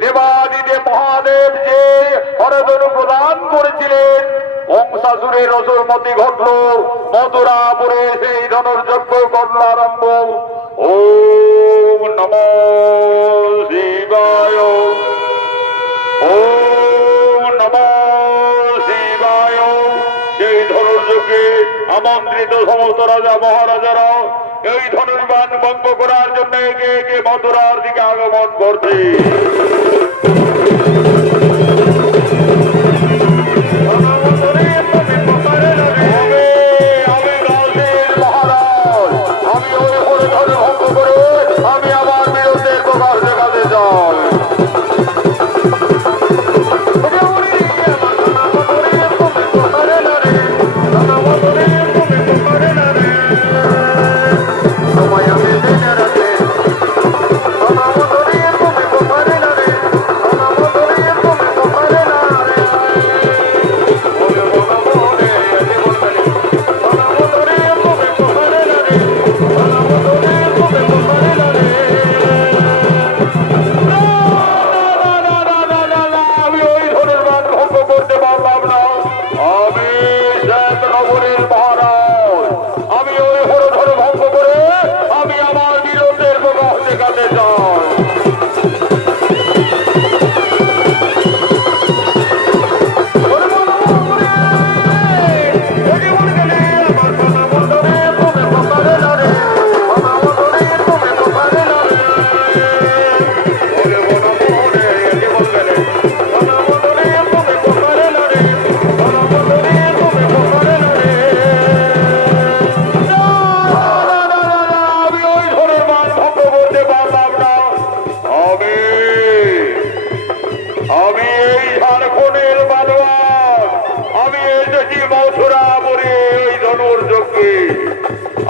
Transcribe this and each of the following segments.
দেবাদিদে মহাদেব যে হরদন প্রদান করেছিলেন, বংশাসুরের অসুরমতি ঘটল, মথুরাপুরে সেই ধনুর্যজ্ঞ করল আরম্ভ। ও নম আমন্ত্রিত সমস্ত রাজা মহারাজারাও এই ধনুর্বান ভঙ্গ করার জন্য একে একে মথুরার দিকে আগমন করছে।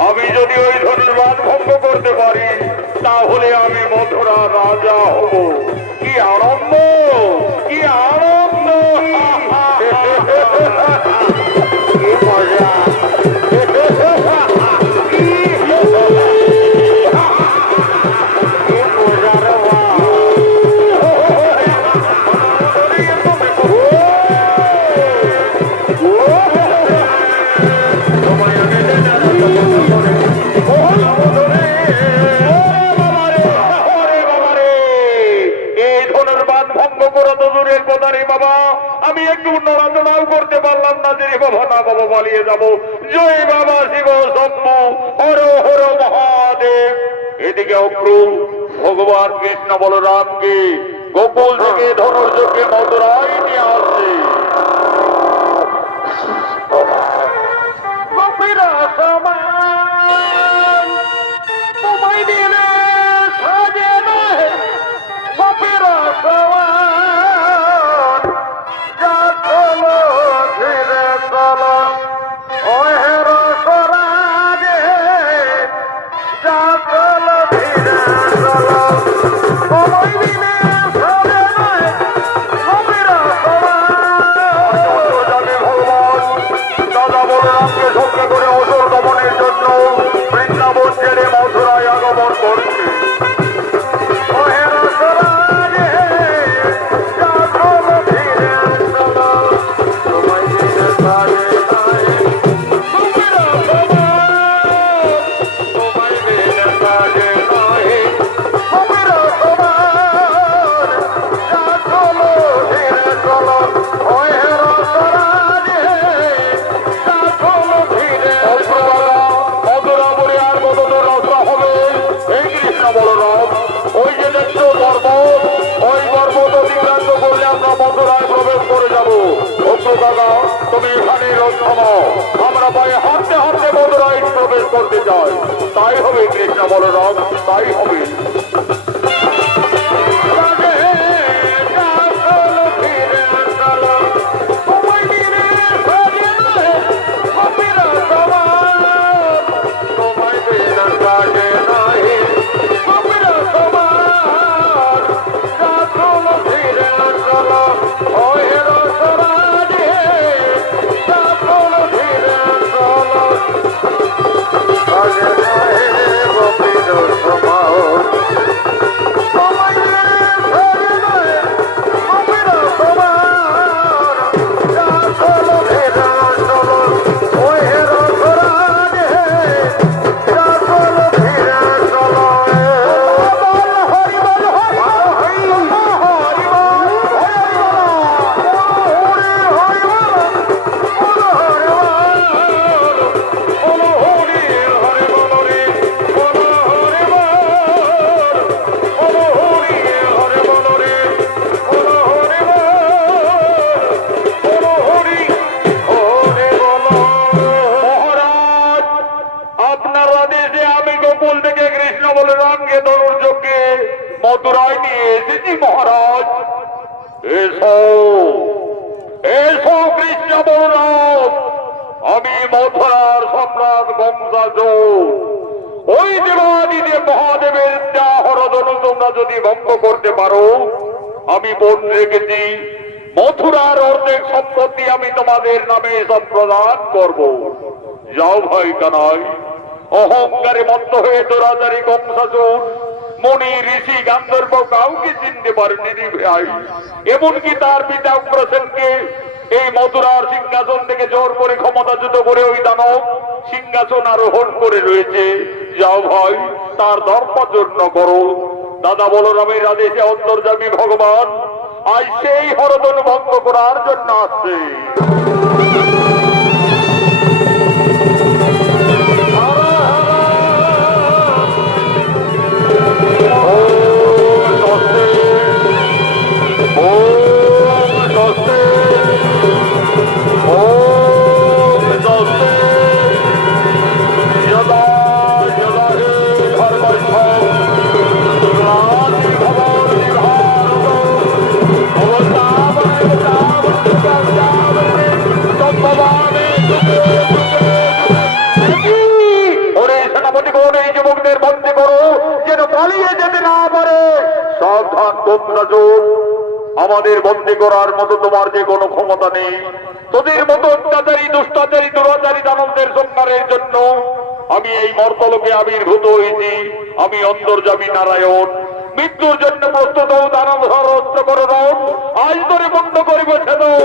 আমি যদি ওই ধনুর মান ভঙ্গ করতে পারি, তাহলে আমি মথুরা রাজা হব। কি আরও? কৃষ্ণ বলো বলরামকে গোকুল থেকে ধনুর্যকে মধুরাই নিয়ে আসছে। গোপীরা সমা হলে আমরা মথুরায় প্রবেশ করে যাব। ভক্তু দাদা তুমি এখানে থামাও আমরা পায়ে হাঁটতে হাঁটতে মথুরায় প্রবেশ করতে চাই। তাই হবে কৃষ্ণ বলরাম, তাই হবে। যদি ভঙ্গ করতে পারো, আমি বোন রেখেছি। মথুরার অর্ধেক সম্পত্তি আমি তোমাদের নামে সব প্রদান করব। যাও ভাই কানাই, অহংকারে মত্ত হয়ে দোরাদারি কংসাচুর মণি, ঋষি, গান্ধর্ব কাউকে চিনতে পারেনি ভাই। এমনকি তার পিতা উগ্রসেনকে এই মথুরার সিংহাসন থেকে জোর করে ক্ষমতাচ্যুত করে ওই দানব সিংহাসন আরোহণ করে রয়েছে। যাও ভাই, তার ধর্মাচরণ করো। দাদা বলরামের আদেশে অন্তর্জামী ভগবান আই সেই হরদন ভঙ্গ করার জন্য আসছে। আমাদের বন্দী করার মতো তোমার যে কোনো ক্ষমতা নেই। তোদের মতো অত্যাচারী, দুষ্টাচারী, দুরাচারী দানবদের সরকারের জন্য আমি এই মর্তলকে আবির্ভূত হয়েছি। আমি অন্তর্যামী নারায়ণ। মৃত্যুর জন্য প্রস্তুত হও, দানব সর্বোচ্চ করে দাও আজ ধরে বন্ধ করে বসে দাও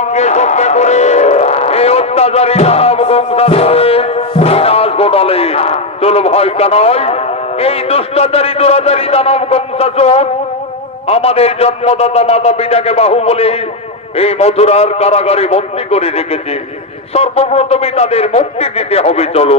সঙ্গে করে এই অত্যাচারী দানব কংসাসুরে বিনাশ ঘটালে। চলো ভয় কানয় এই দুষ্টাচারী, দুরাচারী দানব কংসাসুর আমাদের জন্মদাতা মাতা পিতাকে বাহু বলে এই মথুরার কারাগারে বন্দি করে রেখেছে। সর্বপ্রথমে তাদের মুক্তি দিতে হবে, চলো।